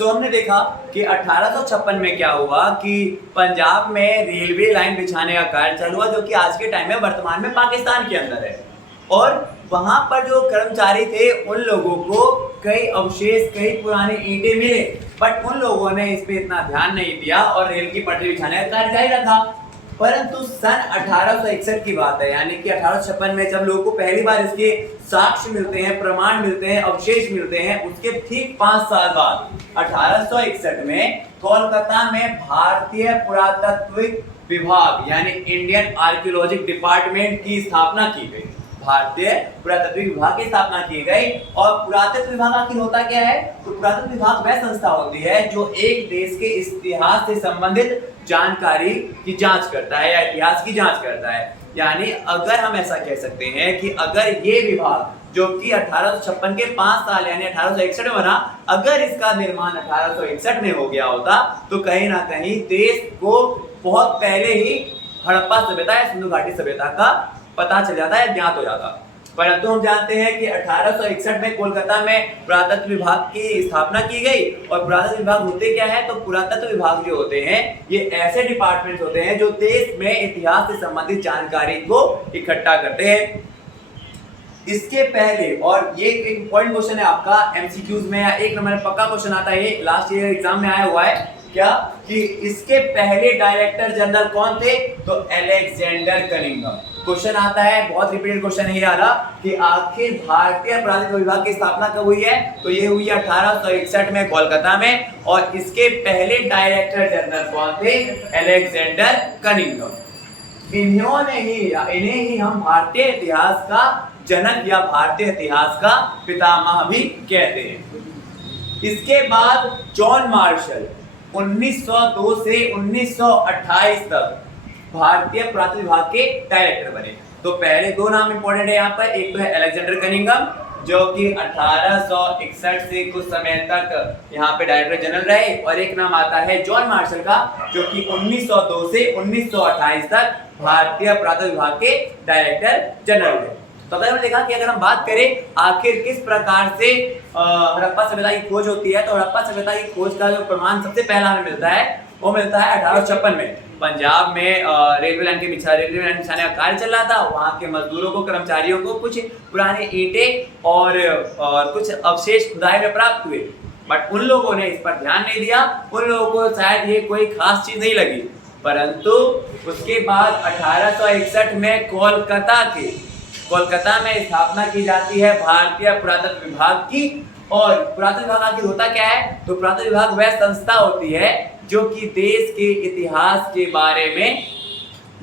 हमने देखा कि 1856 में क्या हुआ कि पंजाब में रेलवे लाइन बिछाने का कार्य चालू हुआ, जो कि आज के टाइम में वर्तमान में पाकिस्तान के अंदर है। और वहां पर जो कर्मचारी थे उन लोगों को कई अवशेष, कई पुराने ईंटें मिले, बट उन लोगों ने इस पे इतना ध्यान नहीं दिया और रेल की पटरी बिछाने का कार्य जारी रखा। परंतु सन 1861 की बात है, यानी कि 1856 में जब लोगों को पहली बार इसके साक्ष्य मिलते हैं, प्रमाण मिलते हैं, अवशेष मिलते हैं, उसके ठीक 5 साल बाद 1861 में कोलकाता में भारतीय पुरातत्व विभाग यानी इंडियन आर्कियोलॉजिकल डिपार्टमेंट की स्थापना की गई। भारतीय पुरातत्व विभाग की स्थापना की गई। और पुरातत्व विभाग आखिर होता क्या है? तो पुरातत्व विभाग वह संस्था होती है जो एक देश के इतिहास से संबंधित जानकारी की जांच करता है या इतिहास की जांच करता है। यानी अगर हम ऐसा कह सकते हैं कि अगर ये विभाग जो कि 1856 के 5 साल यानी 1861 में बना, अगर इसका निर्माण 1861 में हो गया होता तो कहीं ना कहीं देश को बहुत पहले ही हड़प्पा सभ्यता या सिंधु घाटी सभ्यता का पता चल जाता है, ज्ञात हो जाता। परंतु हम जानते हैं कि 1861 में कोलकाता में पुरातत्व विभाग की स्थापना की गई। और पुरातत्व विभाग होते क्या है? तो पुरातत्व विभाग जो होते हैं ये ऐसे डिपार्टमेंट होते हैं जो देश में इतिहास से संबंधित जानकारी को इकट्ठा करते हैं। इसके पहले, और ये एक इंपॉर्टेंट क्वेश्चन है आपका एमसीक्यूज में, या एक नंबर में पक्का क्वेश्चन आता है, ये लास्ट ईयर एग्जाम में आया हुआ है क्या कि इसके पहले डायरेक्टर जनरल कौन थे? तो अलेक्जेंडर कनिंघम। क्वेश्चन आता है, बहुत रिपीटेड क्वेश्चन है ये वाला, कि आखिर भारतीय पुरातत्व विभाग की स्थापना कब हुई है? तो ये हुई 1861 में कोलकाता में। और इसके पहले डायरेक्टर जनरल कौन थे? Alexander Cunningham. इन्हें ही हम भारतीय इतिहास का जनक या भारतीय इतिहास का पितामह भी कहते हैं। इसके बाद जॉन मार्शल 1902 से 1928 तक भारतीय पुरातत्व विभाग के डायरेक्टर बने। तो पहले 2 नाम इंपॉर्टेंट है यहाँ पर, एक तो है अलेक्जेंडर कनिंघम जो कि 1861 से कुछ समय तक यहाँ पे डायरेक्टर जनरल रहे, और एक नाम आता है जॉन मार्शल का जो कि 1902 से 1928 तक भारतीय पुरातत्व विभाग के डायरेक्टर जनरल रहे। तो अगर हमने देखा कि अगर हम बात करें आखिर किस प्रकार से हड़प्पा सभ्यता की खोज होती है, तो हड़प्पा सभ्यता की खोज का जो प्रमाण सबसे पहला हमें मिलता है वो मिलता है 1856 में। पंजाब में रेलवे लाइन बिछाने का कार्य चल रहा था। वहाँ के मजदूरों को, कर्मचारियों को कुछ पुराने ईंटें और कुछ अवशेष खुदाई में प्राप्त हुए, बट उन लोगों ने इस पर ध्यान नहीं दिया। उन लोगों को शायद ये कोई खास चीज नहीं लगी। परंतु उसके बाद 1861 में कोलकाता में स्थापना की जाती है भारतीय पुरातत्व विभाग की। और पुरातत्व विभाग आखिर होता क्या है? तो पुरातत्व विभाग वह संस्था होती है जो कि देश के इतिहास के बारे में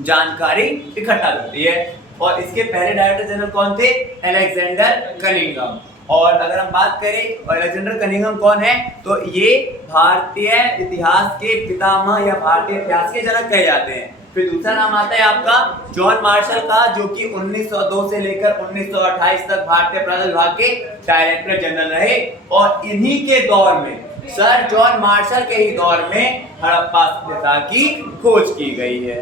जानकारी इकट्ठा करती है। और इसके पहले डायरेक्टर जनरल कौन थे? Alexander Cunningham. और अगर हम बात करें अलेक्जेंडर कनिंघम कौन है, तो ये भारतीय इतिहास के पितामह या भारतीय इतिहास के जनक कहे जाते हैं। फिर दूसरा नाम आता है आपका जॉन मार्शल का जो कि 1902 से लेकर 1928 तक भारतीय पुरातत्व विभाग के डायरेक्टर जनरल रहे। और इन्हीं के दौर में, सर जॉन मार्शल के ही दौर में हड़प्पा सभ्यता की खोज की गई है।